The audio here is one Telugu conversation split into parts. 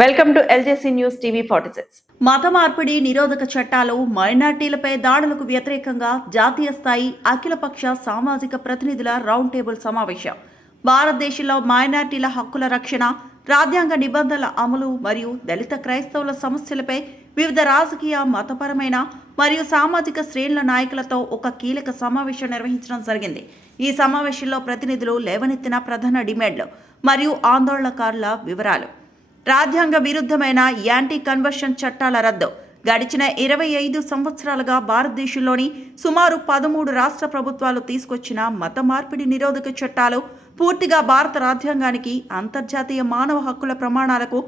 Welcome to LJC news TV 46. మత మార్పిడి నిరోధక చట్టాలు మైనార్టీలపై దాడులకు వ్యతిరేకంగా జాతీయ స్థాయి అఖిలపక్ష సామాజిక ప్రతినిధుల రౌండ్ టేబుల్ సమావేశం. భారతదేశంలో మైనార్టీల హక్కుల రక్షణ, రాజ్యాంగ నిబంధనల అమలు మరియు దళిత క్రైస్తవుల సమస్యలపై వివిధ రాజకీయ, మతపరమైన మరియు సామాజిక శ్రేణుల నాయకులతో ఒక కీలక సమావేశం నిర్వహించడం జరిగింది. ఈ సమావేశంలో ప్రతినిధులు లేవనెత్తిన ప్రధాన డిమాండ్లు మరియు ఆందోళనకారుల వివరాలు. రాజ్యాంగ విరుద్ధమైన యాంటీ కన్వర్షన్ చట్టాల రద్దు. గడిచిన 25 సంవత్సరాలుగా భారతదేశంలోని సుమారు 13 రాష్ట్ర ప్రభుత్వాలు తీసుకొచ్చిన మత మార్పిడి నిరోధక చట్టాలు పూర్తిగా భారత రాజ్యాంగానికి, అంతర్జాతీయ మానవ హక్కుల ప్రమాణాలకు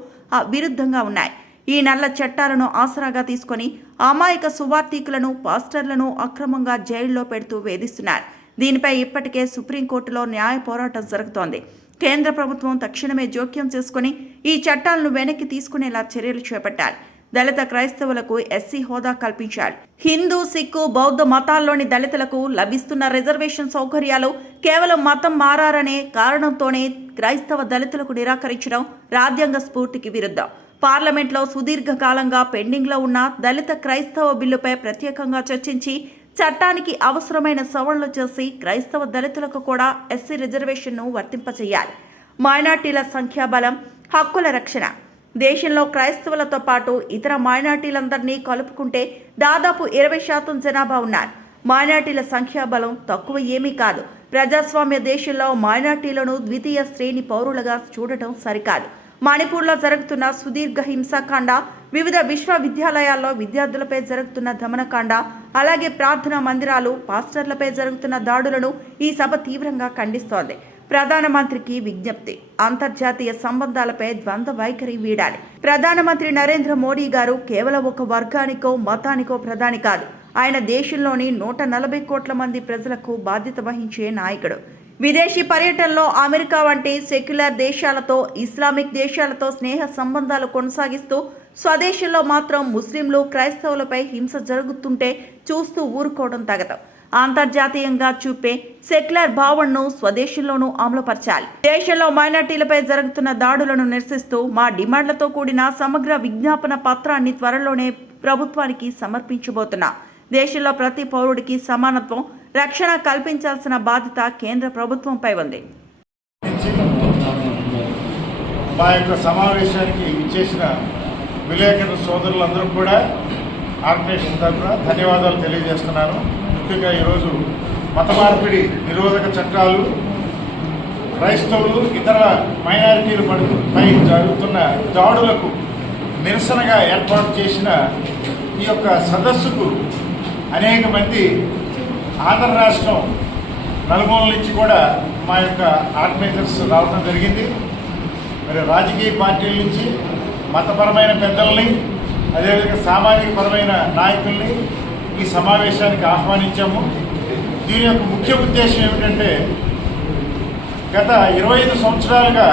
విరుద్ధంగా ఉన్నాయి. ఈ నల్ల చట్టాలను ఆసరాగా తీసుకొని అమాయక సువార్థికులను, పాస్టర్లను అక్రమంగా జైల్లో పెడుతూ వేధిస్తున్నారు. దీనిపై ఇప్పటికే సుప్రీంకోర్టులో న్యాయ పోరాటం జరుగుతోంది. కేంద్ర ప్రభుత్వం తక్షణమే జోక్యం చేసుకుని ఈ చట్టాలను వెనక్కి తీసుకునేలా చర్యలు చేపట్టాలి. దళిత క్రైస్తవులకు ఎస్సీ హోదా కల్పించాలి. హిందూ, సిక్కు, బౌద్ధ మతాల్లోని దళితులకు లభిస్తున్న రిజర్వేషన్ సౌకర్యాలు కేవలం మతం మారారనే కారణంతోనే క్రైస్తవ దళితులకు నిరాకరించడం రాజ్యాంగ స్ఫూర్తికి విరుద్ధం. పార్లమెంట్లో సుదీర్ఘకాలంగా పెండింగ్లో ఉన్న దళిత క్రైస్తవ బిల్లుపై ప్రత్యేకంగా చర్చించి చట్టానికి అవసరమైన సవరణలు చేసి క్రైస్తవ దళితులకు కూడా ఎస్సీ రిజర్వేషన్ను వర్తింపచేయాలి. మైనార్టీల సంఖ్యాబలం, హక్కుల రక్షణ. దేశంలో క్రైస్తవులతో పాటు ఇతర మైనార్టీలందరినీ కలుపుకుంటే దాదాపు 20% జనాభా ఉన్నారు. మైనార్టీల సంఖ్యాబలం తక్కువ ఏమీ కాదు. ప్రజాస్వామ్య దేశంలో మైనార్టీలను ద్వితీయ శ్రేణి పౌరులుగా చూడటం సరికాదు. మణిపూర్లో జరుగుతున్న సుదీర్ఘ హింసాకాండ, వివిధ విశ్వవిద్యాలయాల్లో విద్యార్థులపై జరుగుతున్న దమనకాండ, అలాగే ప్రార్థనా మందిరాలు, పాస్టర్లపై జరుగుతున్న దాడులను ఈ సభ తీవ్రంగా ఖండిస్తోంది. ప్రధానమంత్రికి విజ్ఞప్తి: అంతర్జాతీయ సంబంధాలపై ద్వంద్వ వైఖరి వీడాలి. ప్రధానమంత్రి నరేంద్ర మోడీ గారు కేవలం ఒక వర్గానికో, మతానికో ప్రధాని కాదు. ఆయన దేశంలోని 140 కోట్ల మంది ప్రజలకు బాధ్యత వహించే నాయకుడు. విదేశీ పర్యటనలో అమెరికా వంటి సెక్యులర్ దేశాలతో, ఇస్లామిక్ దేశాలతో స్నేహ సంబంధాలు కొనసాగిస్తూ స్వదేశంలో మాత్రం ముస్లింలు, క్రైస్తవులపై హింస జరుగుతుంటే చూస్తూ ఊరుకోవడం తగదు. అంతర్జాతీయంగా చూపే సెక్యులర్ భావనను స్వదేశంలోనూ అమలుపరచాలి. దేశంలో మైనార్టీలపై జరుగుతున్న దాడులను నిరసిస్తూ మా డిమాండ్లతో కూడిన సమగ్ర విజ్ఞాపన పత్రాన్ని త్వరలోనే ప్రభుత్వానికి సమర్పించబోతున్నా. దేశంలో ప్రతి పౌరుడికి సమానత్వం, రక్షణ కల్పించాల్సిన బాధ్యత కేంద్ర ప్రభుత్వంపై ఉంది. మా యొక్క సమావేశానికి ఇచ్చేసిన విలేకరుల సోదరులందరూ కూడా ఆర్గనైజేషన్ తరఫున ధన్యవాదాలు తెలియజేస్తున్నాను. ముఖ్యంగా ఈరోజు మత మార్పిడి నిరోధక చట్టాలు, క్రైస్తవులు, ఇతర మైనారిటీల పై జరుగుతున్న దాడులకు నిరసనగా ఏర్పాటు చేసిన ఈ యొక్క సదస్సుకు అనేక మంది ఆంధ్ర రాష్ట్రం నలుమూలల నుంచి కూడా మా యొక్క ఆర్గనైజర్స్ రావడం జరిగింది. మరి రాజకీయ పార్టీల నుంచి, మతపరమైన పెద్దల్ని, అదేవిధంగా సామాజిక పరమైన నాయకుల్ని ఈ సమావేశానికి ఆహ్వానించాము. దీని యొక్క ముఖ్య ఉద్దేశం ఏమిటంటే, గత 25 సంవత్సరాలుగా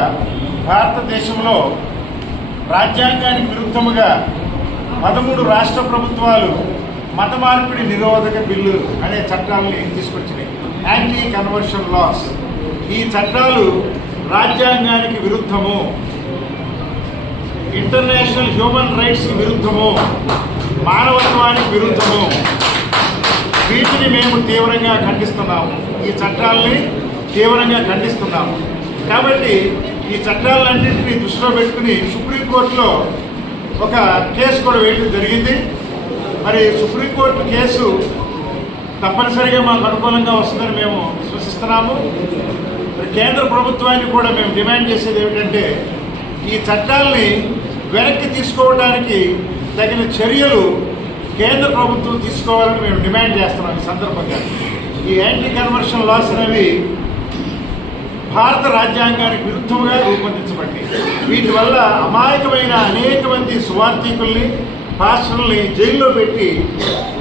భారతదేశంలో రాజ్యాంగానికి విరుద్ధముగా 13 రాష్ట్ర ప్రభుత్వాలు మత మార్పిడి నిరోధక బిల్లు అనే చట్టాలని తీసుకొచ్చినాయి. Anti conversion loss. ఈ చట్టాలు రాజ్యాంగానికి విరుద్ధము, ఇంటర్నేషనల్ హ్యూమన్ రైట్స్కి విరుద్ధము, మానవత్వానికి విరుద్ధము. వీటిని మేము తీవ్రంగా ఖండిస్తున్నాము. ఈ చట్టాలని తీవ్రంగా ఖండిస్తున్నాము. కాబట్టి ఈ చట్టాలన్నింటినీ దృష్టిలో పెట్టుకుని సుప్రీంకోర్టులో ఒక కేసు కూడా వేయడం జరిగింది. మరి సుప్రీంకోర్టు కేసు తప్పనిసరిగా మాకు అనుకూలంగా వస్తుందని మేము విశ్వసిస్తున్నాము. కేంద్ర ప్రభుత్వాన్ని కూడా మేము డిమాండ్ చేసేది ఏమిటంటే, ఈ చట్టాలని వెనక్కి తీసుకోవడానికి తగిన చర్యలు కేంద్ర ప్రభుత్వం తీసుకోవాలని మేము డిమాండ్ చేస్తున్నాం. ఈ సందర్భంగా ఈ యాంటీ కన్వర్షన్ లాస్ అనేవి భారత రాజ్యాంగానికి విరుద్ధంగా రూపొందించబడ్డాయి. వీటి వల్ల అమాయకమైన అనేక మంది సువార్థికుల్ని, పాస్టర్లని జైల్లో పెట్టి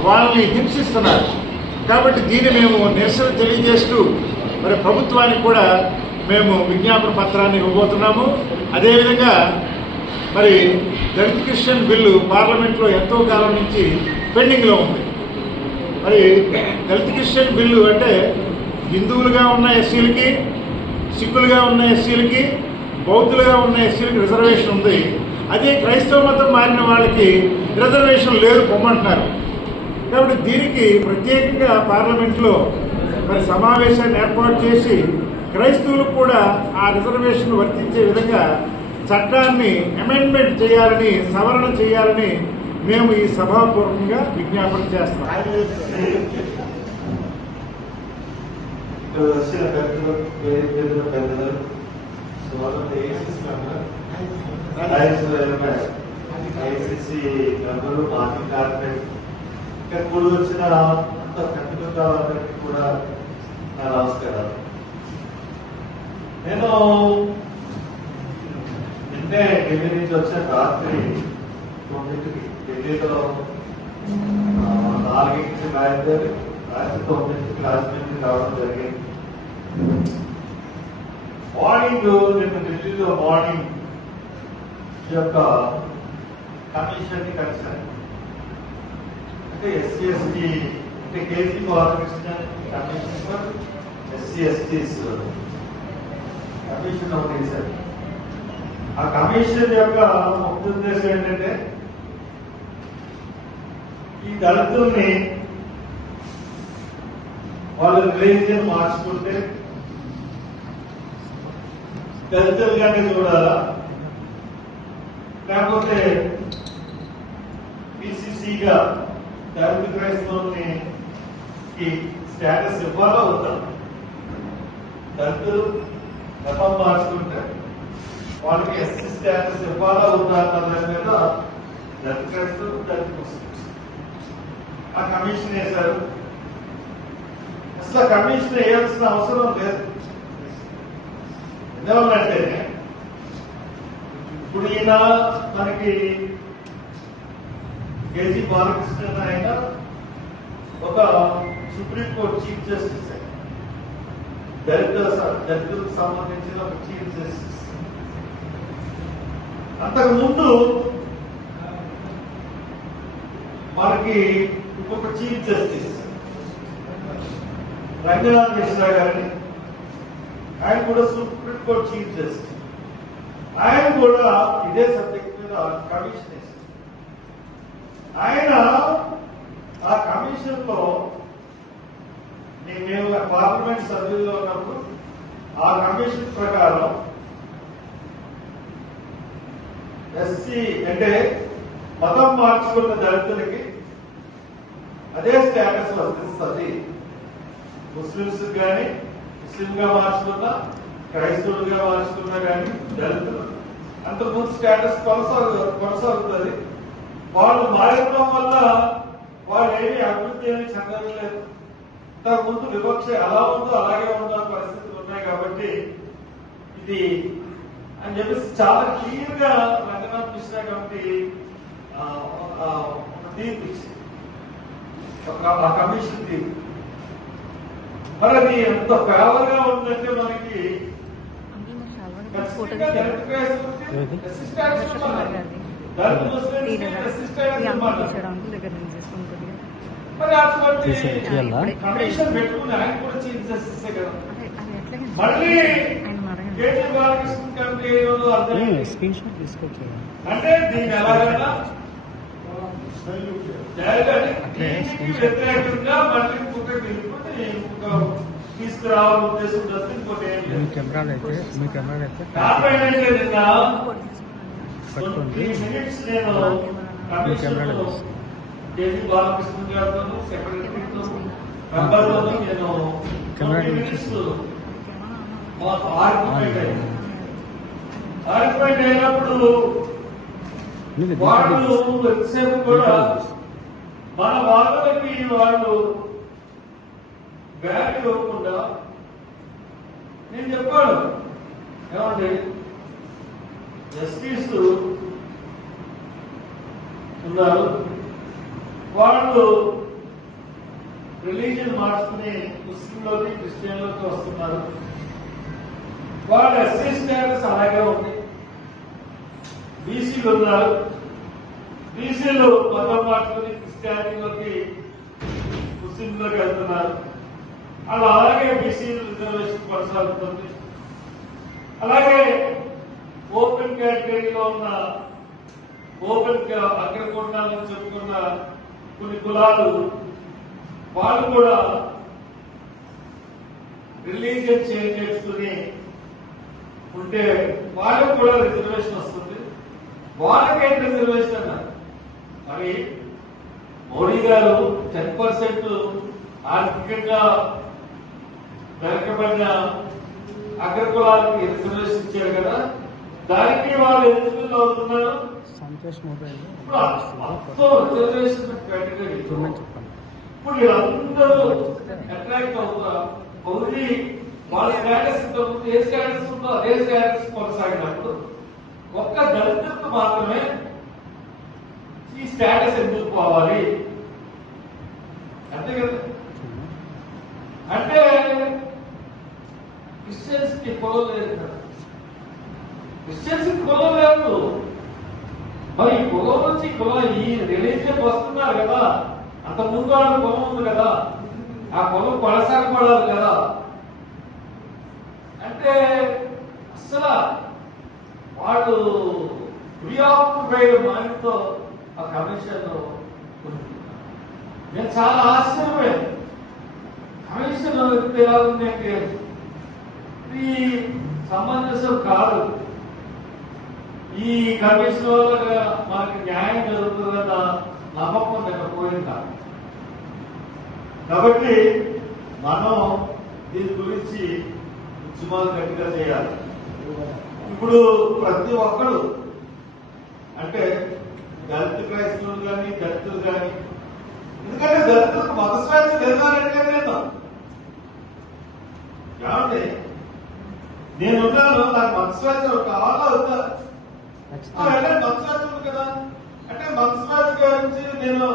వాళ్ళని హింసిస్తున్నారు. కాబట్టి దీన్ని మేము నిరసన తెలియజేస్తూ మరి ప్రభుత్వానికి కూడా మేము విజ్ఞాపన పత్రాన్ని ఇవ్వబోతున్నాము. అదేవిధంగా మరి దళిత క్రిస్టియన్ బిల్లు పార్లమెంట్లో ఎంతో కాలం నుంచి పెండింగ్లో ఉంది. మరి దళిత క్రిస్టియన్ బిల్లు అంటే హిందువులుగా ఉన్న ఎస్సీలకి, సిక్కులుగా ఉన్న ఎస్సీలకి, బౌద్ధులుగా ఉన్న ఎస్సీలకి రిజర్వేషన్ ఉంది. అదే క్రైస్తవ మతం మారిన వాళ్ళకి రిజర్వేషన్ లేదు పొమ్మంటున్నారు. కాబట్టి దీనికి ప్రత్యేకంగా పార్లమెంట్లో మరి సమావేశాన్ని ఏర్పాటు చేసి క్రైస్తవులకు కూడా ఆ రిజర్వేషన్ వర్తించే విధంగా చట్టాన్ని అమెండ్మెంట్ చేయాలని, సవరణ చేయాలని మేము ఈ సభాపూర్వకంగా విజ్ఞాపన చేస్తున్నాం. కూడి వచ్చిన కట్టుకుంటానికి కూడా నా నమస్కారాలు. నేను నిన్నే ఢిల్లీ నుంచి వచ్చిన రాత్రి 9కి ఢిల్లీలో 4కి బయలుదేరి రాత్రి 9కి రాజమండ్రి రావడం జరిగింది. మార్నింగ్ నేను ఢిల్లీలో మార్నింగ్ యొక్క కమిషన్ ని కలిశాను. అంటే ఎస్సీ ఎస్టీ అంటే KG Balakrishna commission for SC ఎస్టీస్ commission ఒకటి సార్. ఆ కమిషన్ యొక్క ముఖ్య ఉద్దేశం ఏంటంటే ఈ దళితుల్ని వాళ్ళ రిలీజియన్ మార్చుకుంటే దళితులుగానే చూడాలా, లేకపోతే పిసిసిగా దళిత క్రైస్తవుల్ని స్టేటస్ ఇవ్వాలా వద్దా, దళితులు మతం మార్చుకుంటే వాళ్ళకి ఎస్సీ స్టేటస్ ఇవ్వాలా వద్దా అన్న దాని మీద దళిత క్రైస్తవులు దళిత ముస్లిమ్స్ ఆ కమిషన్ వేశారు. అసలు కమిషన్ వేయాల్సిన అవసరం లేదు. ఎందువల్లంటే ఇప్పుడు ఈయన మనకి కేజీ బాలకృష్ణ ఆయన ఒక సుప్రీంకోర్టు చీఫ్ జస్టిస్, దళితులకు సంబంధించిన ఒక చీఫ్ జస్టిస్. అంతకు ముందు మనకి ఇంకొక చీఫ్ జస్టిస్ రంగనాథ్ మిశ్రా గారిని, ఆయన కూడా సుప్రీంకోర్టు చీఫ్ జస్టిస్, ఆయన కూడా ఇదే సబ్జెక్ట్ మీద కమిషన్ వేశారు. ఆయన ఆ కమిషన్ లో మేము పార్లమెంట్ సభ్యుల్లో ఉన్నప్పుడు ఆ కమిషన్ ప్రకారం ఎస్సీ అంటే మతం మార్చుకున్న దళితులకి అదే స్టేటస్ వర్తిస్తుంది. ముస్లింస్ కానీ, ముస్లింగా మార్చుకున్నా, క్రైస్తవులుగా మార్చుకున్నా కానీ దళితులు అంతకుముందు స్టేటస్ కొనసాగుతుంది. వాళ్ళు మారడం వల్ల వాళ్ళు ఏమీ అభివృద్ధి ఏమీ చెందలేదు. ఇంతకుముందు వివక్ష ఎలా ఉందో అలాగే ఉన్న పరిస్థితులు ఉన్నాయి. కాబట్టి ఇది అని చెప్పేసి చాలా క్లియర్ గా రంగనాథ్ మిశ్రా కమిటీ తీర్పు ఇచ్చింది, ఆ కమిషన్ తీర్పు. మరి అది ఎంత ఫేవర్ గా ఉందంటే మనకి మరి అటువంటి కమిషన్ పెట్టుకుని ఆయన కూడా చీఫ్ జస్టిస్ కదా. మళ్ళీ కేటీ బాలకృష్ణ కమిటీ అంటే దీన్ని ఎలాగైనా వ్యతిరేకంగా మళ్ళీ తీసుకురావాలని ఉద్దేశం తప్ప ఇంకోటి ఏం లేదు. కారణం ఏంటంటే నిన్న 3 మినిట్స్ నేను కమిషన్లో కేటీ బాలకృష్ణ గారితో సెక్రటరీతో మెంబర్లతో నేను 20 మినిట్స్ మాకు ఆర్గ్యుమెంట్ అయినప్పుడు వాళ్ళు ఎంతసేపు కూడా మన వాళ్ళకి వాళ్ళు బ్యాగ్ ఇవ్వకుండా నేను చెప్పాను, ఏమంటే జస్టిస్ ఉన్నారు, వాళ్ళు రిలీజియన్ మార్చుకుని ముస్లింలోకి క్రిస్టియన్లోకి వస్తున్నారు, వాళ్ళ ఎస్సీ స్టేటస్ అలాగే ఉంది. బీసీలు ఉన్నారు, బీసీలు మతం మార్చుకుని క్రిస్టియానిటీలోకి ముస్లింలోకి వెళ్తున్నారు. అలాగే బీసీలు రిజర్వేషన్ కొనసాగుతుంది. అలాగే ఓపెన్ కేటగిరీలో ఉన్న ఓపెన్ గా అగ్రకొండాలని చెప్పుకున్న కొన్ని కులాలు వాళ్ళు కూడా రిలీజియన్ చేంజ్ చేసుకుని ఉంటే వాళ్ళకు కూడా రిజర్వేషన్ వస్తుంది. వాళ్ళకేంటి రిజర్వేషన్ అన్నారు. మరి మోడీ గారు 10% ఆర్థికంగా వెనకబడిన అగ్రకులాలకి రిజర్వేషన్ ఇచ్చారు కదా, దానికి వాళ్ళు ఎందుకు అవుతున్నారు. ఇప్పుడు రిజర్వేషన్ ఇప్పుడు వీళ్ళందరూ అట్రాక్ట్ అవుతారు. ఓన్లీ వాళ్ళ స్టేటస్ ఇంతకుముందు ఏ స్టేటస్ ఉందో అదే స్టేటస్ కొనసాగినప్పుడు ఒక్క దళితులకు మాత్రమే ఈ స్టేటస్ ఎందుకు పోవాలి అంతే కదా. అంటే క్రిస్టియన్స్ కి కులం లేదు కదా, క్రిస్టియన్స్ కి కులం లేదు. మరి కులం నుంచి కులం ఈ రిలీజియన్ వస్తున్నారు కదా, అంత ముందు వాళ్ళ కులం ఉంది కదా, ఆ కులం కొనసాగపడాలి కదా. అంటే అసలు వాళ్ళు ప్రియాక్యుపైడ్ మైండ్ తో ఆ కమిషన్ నేను చాలా ఆశ్చర్యపోయాను. కమిషన్ ఎలా ఉందంటే ఇది సమంజసం కాదు. ఈ కమిషన్ వల్ల మనకి న్యాయం జరుగుతుందన్న నమ్మకం నేను పోయిందా. కాబట్టి మనం దీని గురించి ఉద్యమాలు గట్టిగా చేయాలి. ఇప్పుడు ప్రతి ఒక్కరు అంటే దళిత క్రైస్తవులు కానీ దళితులు కానీ, ఎందుకంటే దళితులకు మత స్వేచ్ఛ లేదానంటే ఏమంటే నేనున్నాను, నాకు మత స్వేచ్ఛ కావాలా వద్దా, మత స్వేచ్ఛ ఉంది కదా అంటే మత స్వేచ్ఛ గురించి నేను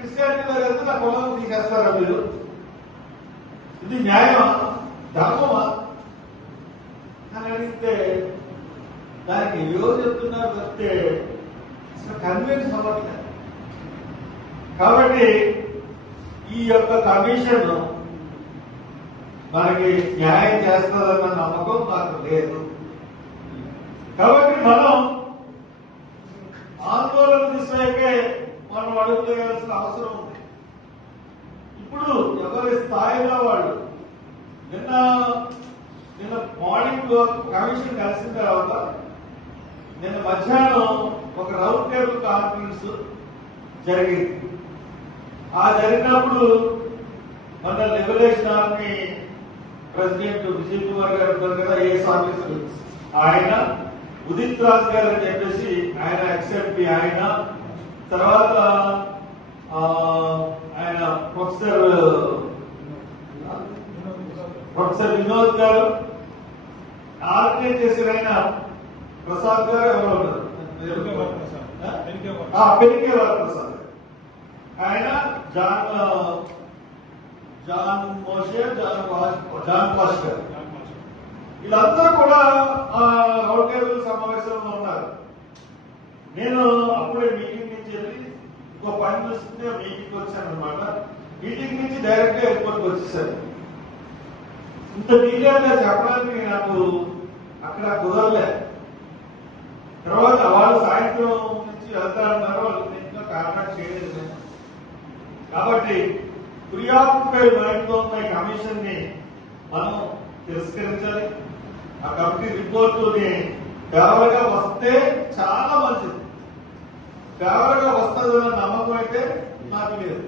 క్రిస్టియానిటీలో వెళ్తే నా కులం తీసేస్తారా మీరు? ఇది న్యాయమా ధర్మమా అని అడిగితే దానికి ఏవో చెప్తున్నారు తప్పితే అసలు కన్విన్స్ అవ్వట్లేదు. కాబట్టి ఈ యొక్క కమిషన్ మనకి న్యాయం చేస్తుందన్న నమ్మకం నాకు లేదు. కాబట్టి మనం ఆందోళన దిశకే మనం అడుగు వేయాల్సిన అవసరం ఉంది. ఇప్పుడు ఎవరి స్థాయిలో వాళ్ళు నిన్న మార్నింగ్ కమిషన్ కలిసిన తర్వాత నిన్న మధ్యాహ్నం ఒక రౌండ్ టేబుల్ కాన్ఫరెన్స్ జరిగింది. ఆ జరిగినప్పుడు మన liberation army president Vijay Kumar గారు ఉంటారు కదా, ఏఎస్ ఆఫీసర్, ఆయన ఉదిత్ రాజ్ గారు అని చెప్పేసి ఆయన ఎక్స్ఎంపీ, ఆయన తర్వాత ఆయన ప్రొఫెసర్ వినోద్ గారు, ఆర్గనైజ్ చేసిన ఆయన ప్రసాద్ గారు ఎవరు ఉన్నారు, పెరికే ప్రసాద్, ఆయన జాన్ మోషే, జాన్ పాస్టర్, వీళ్ళందరూ కూడా రౌండ్ టేబుల్ సమావేశంలో ఉన్నారు. నేను అప్పుడే మీటింగ్ నుంచి వెళ్ళి ఇంకో పని చూస్తుంటే మీటింగ్ వచ్చాను అనమాట. మీటింగ్ నుంచి డైరెక్ట్ గా ఎయిర్పోర్ట్కి వచ్చేసాను. ఇంత డీటెయిల్ గా చెప్పడానికి నాకు అక్కడ కుదరలే. తర్వాత వాళ్ళు సాయంత్రం నుంచి వెళ్తారన్నారు, వాళ్ళు ఇంకా కాంటాక్ట్ చేయలేదు. కాబట్టి ప్రియాక్యుపైడ్ మైండ్ తో ఉన్న కమిషన్ ని మనం తిరస్కరించాలి. ఆ కమిటీ రిపోర్టుని ఫేవర్ గా వస్తే చాలా మంచిది. ఫేవర్ గా వస్తుందన్న నమ్మకం అయితే నాకు లేదు.